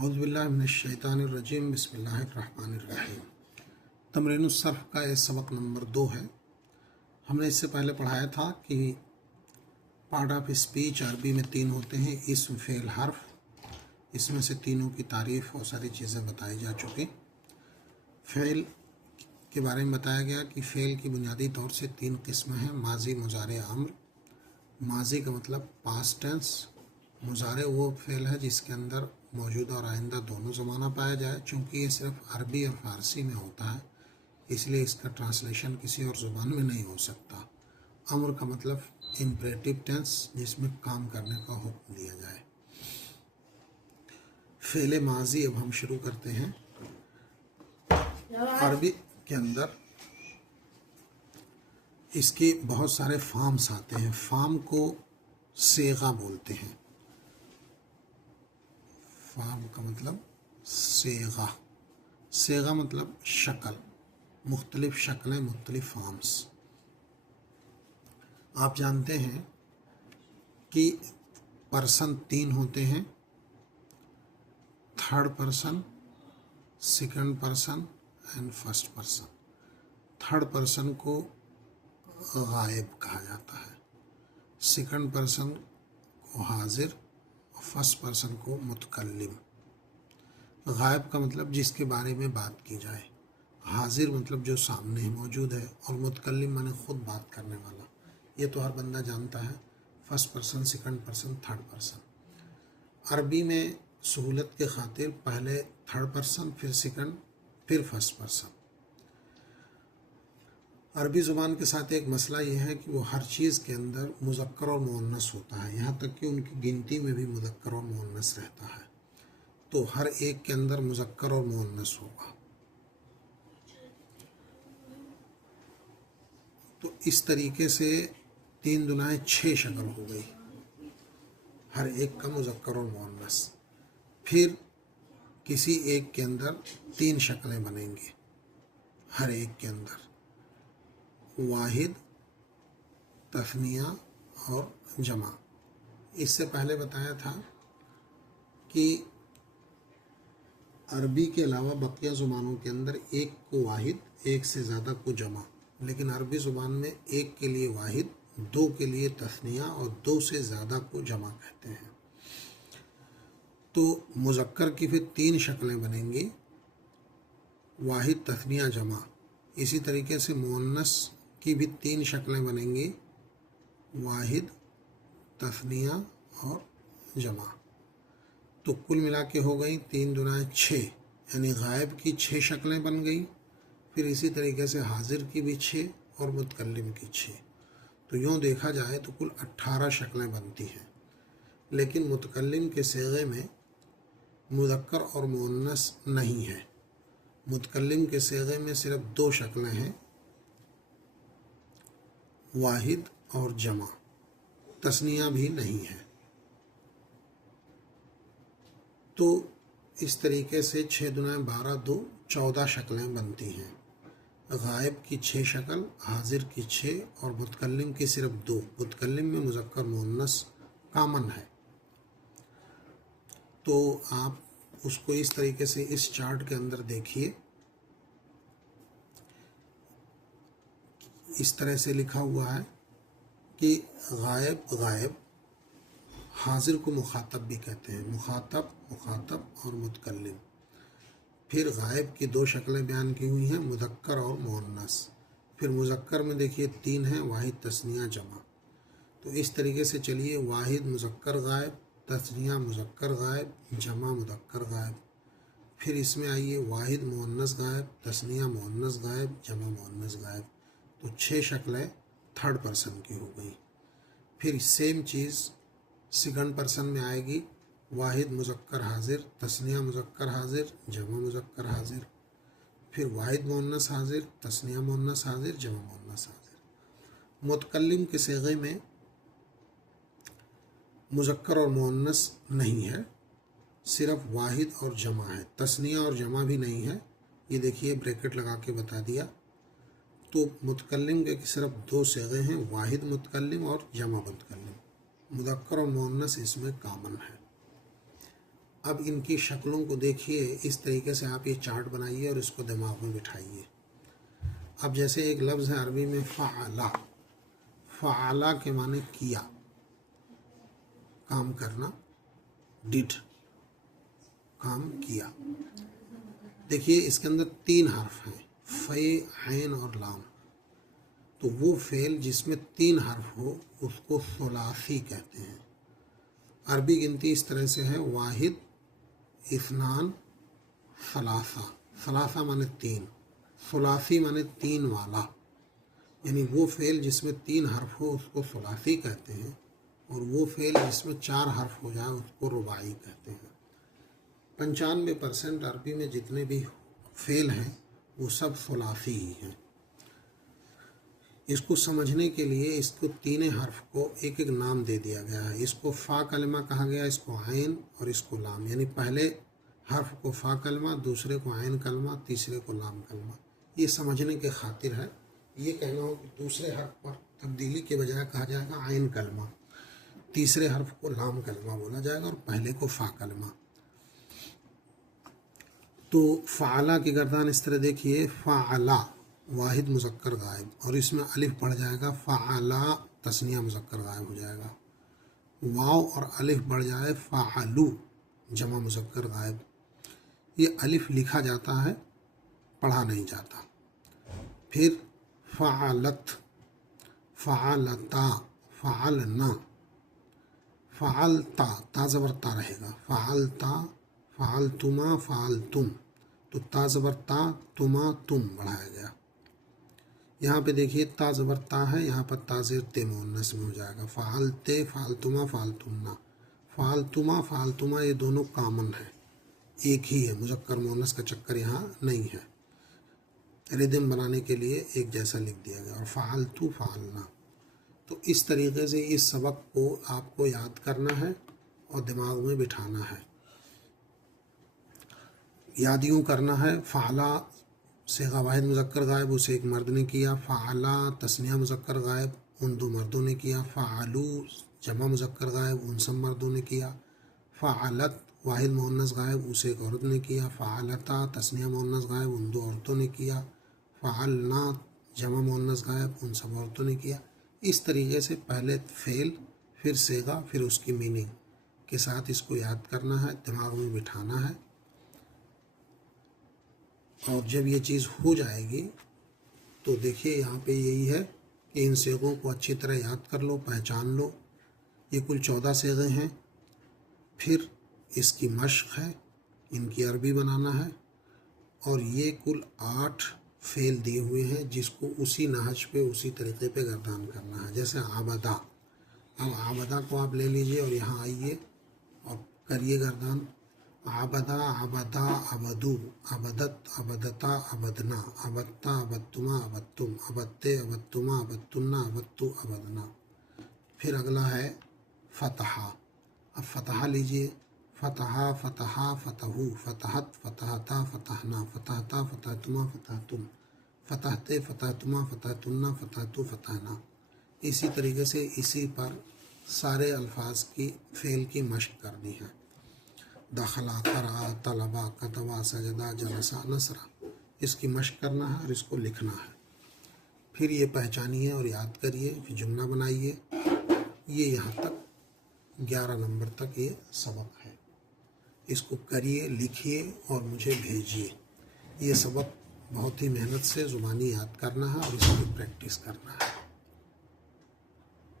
औज़ुबिल्लाहि मिनश्शैतानिर्रजीम बिस्मिल्लाहिर्रहमानिर्रहीम। तमरीनुस सर्फ़ का ये सबक नंबर 2 है। हमने इससे पहले पढ़ाया था कि पार्ट ऑफ स्पीच अरबी में 3 होते हैं, इस्म, फ़ेल, हर्फ। इसमें से तीनों की तारीफ़ और सारी चीज़ें बताई जा चुकी। फ़ेल के बारे में बताया गया कि फ़ेल की बुनियादी तौर से 3 किस्म हैं, माजी, मुजारे, अम्र। माजी का मतलब पास्ट टेंस। मुजारे वो फ़ेल है जिसके अंदर मौजूदा और आइंदा दोनों ज़माना पाया जाए। चूँकि ये सिर्फ अरबी और फ़ारसी में होता है, इसलिए इसका ट्रांसलेशन किसी और ज़ुबान में नहीं हो सकता। अम्र का मतलब इम्परेटिव टेंस, जिसमें काम करने का हुक्म दिया जाए। फ़ेल माजी अब हम शुरू करते हैं। अरबी के अंदर इसके बहुत सारे फॉर्म्स आते हैं। फॉर्म को सेगा बोलते हैं। फॉर्म का मतलब सेगा। सेगा मतलब शक्ल, मुख्तलिफ शक्लें, मुख्तलिफ फॉर्म्स। आप जानते हैं कि पर्सन 3 होते हैं, third person, second person and first person. Third person को गायब कहा जाता है, सेकंड पर्सन को हाजिर, फर्स्ट पर्सन को मुतकल्लिम। गायब का मतलब जिसके बारे में बात की जाए, हाजिर मतलब जो सामने मौजूद है, और मुतकल्लिम माने खुद बात करने वाला। ये तो हर बंदा जानता है, first person, second person, third person. अरबी में सहूलत के खातिर पहले थर्ड पर्सन, फिर सेकंड, फिर फर्स्ट पर्सन। अरबी ज़ुबान के साथ एक मसला यह है कि वो हर चीज़ के अंदर मुज़क्कर और मुअन्नस होता है, यहाँ तक कि उनकी गिनती में भी मुज़क्कर और मुअन्नस रहता है। तो हर एक के अंदर मुज़क्कर और मुअन्नस होगा। तो इस तरीके से 3 दुनाएं 6 शक्ल हो गई, हर एक का मुज़क्कर और मुअन्नस। फिर किसी एक के अंदर 3 शक्लें बनेंगी, हर एक के अंदर वाहिद, तस्निया और जमा। इससे पहले बताया था कि अरबी के अलावा बकिया ज़ुबानों के अंदर एक को वाहिद, एक से ज़्यादा को जमा। लेकिन अरबी ज़ुबान में एक के लिए वाहिद, 2 के लिए तस्निया और 2 से ज़्यादा को जमा कहते हैं। तो मुज़क्कर की फिर 3 शक्लें बनेंगी, वाहिद, तस्निया, जमा। इसी तरीके से मुअन्नस की भी 3 शक्लें बनेंगी, वाहिद, तस्निया और जमा। तो कुल मिला के हो गई 3 दुनाएं 6, यानी गायब की 6 शक्लें बन गई। फिर इसी तरीके से हाजिर की भी 6 और मुतकल्लिम की 6। तो यूँ देखा जाए तो कुल 18 शक्लें बनती हैं। लेकिन मुतकल्लिम के सेगे में मुज़क्कर और मुअन्नस नहीं है। मुतकल्लिम के सेगे में सिर्फ 2 शक्लें हैं, वाहिद और जमा। तस्निया भी नहीं है। तो इस तरीके से 6 दुनाएं 12, 2, 14 शक्लें बनती हैं। गायब की 6 शक्ल, हाजिर की 6 और मुतकल्लिम की सिर्फ 2। मुतकल्लिम में मुज़क्कर मुअन्नस कामन है। तो आप उसको इस तरीके से इस चार्ट के अंदर देखिए, इस तरह से लिखा हुआ है कि गायब गायब, हाजिर को मुखातब भी कहते हैं, मुखातब, मुखातब और मुतकल्लिम। फिर गायब की 2 शक्लें बयान की हुई हैं, मुज़क्कर और मुअन्नस। फिर मुज़क्कर में देखिए 3 हैं, वाहिद, तस्निया, जमा। तो इस तरीके से चलिए, वाहिद मुज़क्कर गायब, तस्निया मुज़क्कर गायब, जमा मुज़क्कर गायब। फिर इसमें आइए, वाहिद मुअन्नस गायब, तस्निया मुअन्नस गायब, जमा मुअन्नस गायब। तो 6 शक्लें थर्ड पर्सन की हो गई। फिर सेम चीज़ सेकंड पर्सन में आएगी, वाहिद मुज़क्कर हाजिर, तस्निया मुज़क्कर हाजिर, जमा मुज़क्कर हाजिर। फिर वाहिद मुअन्नस हाजिर, तस्निया मुअन्नस हाजिर, जमा मुअन्नस हाजिर। मुतकल्लिम के सेगे में मुज़क्कर और मुअन्नस नहीं है, सिर्फ वाहिद और जमा है। तस्निया और जमा भी नहीं है, ये देखिए ब्रैकेट लगा के बता दिया। तो मुतकल्लिम के सिर्फ 2 सेगे हैं, वाहिद मुतकल्लिम और जमा मुतकल्लिम। मुज़क्कर और मुअन्नस इसमें कामन है। अब इनकी शक्लों को देखिए, इस तरीके से आप ये चार्ट बनाइए और इसको दिमाग में बिठाइए। अब जैसे एक लफ्ज़ है अरबी में फ़अला, फ़अला के माने किया, काम करना, डिड, काम किया। देखिए इसके अंदर 3 हर्फ हैं, फ़े, ऐन और लाम। तो वो फ़ेल जिसमें 3 हर्फ हो उसको सुलासी कहते हैं। अरबी गिनती इस तरह से है, वाहिद, इस्नान, सलासा। सलासा माने 3, सुलासी माने 3 वाला। यानी वो फ़ेल जिसमें 3 हर्फ हो उसको सुलासी कहते हैं, और वो फ़ेल जिसमें 4 हर्फ हो जाए उसको रुबाई कहते हैं। 95% अरबी में जितने भी फ़ेल हैं वो सब सुलासी ही हैं। इसको समझने के लिए इसको 3 हर्फ को एक एक नाम दे दिया गया है। इसको फ़ा कलमा कहा गया, इसको आइन और इसको लाम। यानी पहले हर्फ को फ़ा कलमा, दूसरे को आइन कलमा, तीसरे को लाम कलमा। ये समझने के खातिर है। ये कहना हो कि दूसरे हर्फ पर तब्दीली के बजाय कहा जाएगा आइन कलमा, तीसरे हर्फ को लाम कलमा बोला जाएगा और पहले को फ़ा कलमा। तो फ़अला की गर्दान इस तरह देखिए, फ़अला वाहिद मुज़क्कर गायब, और इसमें अलिफ पड़ जाएगा, फ़अला तस्निया मुज़क्कर गायब हो जाएगा। वाव और अलिफ बढ़ जाए, फ़अलू जमा मुज़क्कर गायब। ये अलिफ लिखा जाता है, पढ़ा नहीं जाता। फिर फ़अलत, फ़अलता, फ़अलना, फ़अलता, ता ज़बर ता रहेगा, फ़अलता, फ़अलतुमा, फ़अलतुम। तो ता ज़बर ता, तुमा, तुम बढ़ाया गया। यहाँ पे देखिए ता ज़बर ता है, यहाँ पर ता ज़ेर ते मुअन्नस में हो जाएगा, फ़अलते, फ़अलतुमा, फ़अलतुन्ना। फ़अलतुमा, फ़अलतुमा ये दोनों कॉमन है, एक ही है, मुज़क्कर मुअन्नस का चक्कर यहाँ नहीं है। रिदम बनाने के लिए एक जैसा लिख दिया गया। और फ़अलतु, फ़अलना। तो इस तरीके से इस सबक को आपको याद करना है और दिमाग में बिठाना है। याद यूँ करना है, फ़अला सेगा वाहिद मुज़क्कर गायब, उसे एक मर्द ने किया। फ़अला तस्निया मुज़क्कर गायब, उन 2 मर्दों ने किया। फ़अलू जमा मुज़क्कर गायब, उन सब मर्दों ने किया। फ़अलत वाहिद मुअन्नस गायब, उसे एक औरत ने किया। फ़अलता तस्निया मुअन्नस गायब, उन 2 औरतों ने किया। फ़अलना जमा मुअन्नस गायब, उन सब औरतों ने किया। इस तरीके से पहले फ़ेल, फिर सेगा, फिर उसकी मीनिंग के साथ इसको याद करना है, दिमाग में बिठाना है। और जब ये चीज़ हो जाएगी तो देखिए यहाँ पे यही है कि इन सेगों को अच्छी तरह याद कर लो, पहचान लो। ये कुल 14 सेगे हैं। फिर इसकी मश्क है, इनकी अरबी बनाना है, और ये कुल 8 फ़ेल दिए हुए हैं जिसको उसी नहज पे, उसी तरीके पे गर्दान करना है। जैसे आबदा, अब आबदा को आप ले लीजिए और यहाँ आइए और करिए गर्दान। आबदा, आबदा, अबदू, अबदत, अबदता, अबदना, अबत्ता, अबत्तुमा, अबत्तुम, अबत्ते, अबत्तुमा, अबत्तुन्ना, अबत्तु, अबदना। फिर अगला है फ़तहा। अब फ़तहा लीजिए, फ़तहा, फ़तहा, फ़तहू, फ़तहत, फ़तहता, फ़तहना, फ़तहता, फ़तहतुमा, फ़तहतुम, फ़तहते, फ़तहतुमा, फ़तहतुन्ना, फ़तहतु, फ़तहना। इसी तरीके से इसी पर सारे अल्फाज की फ़ेल की मश्क करनी है। दाखला, करा, तलबा, कतबा, सजदा, जलसा, नसरा। इसकी मश्क करना है और इसको लिखना है। फिर ये पहचानिए और याद करिए, फिर जुमला बनाइए। ये यहाँ तक 11 नंबर तक ये सबक है। इसको करिए, लिखिए और मुझे भेजिए। ये सबक बहुत ही मेहनत से ज़ुबानी याद करना है और इसकी प्रैक्टिस करना है।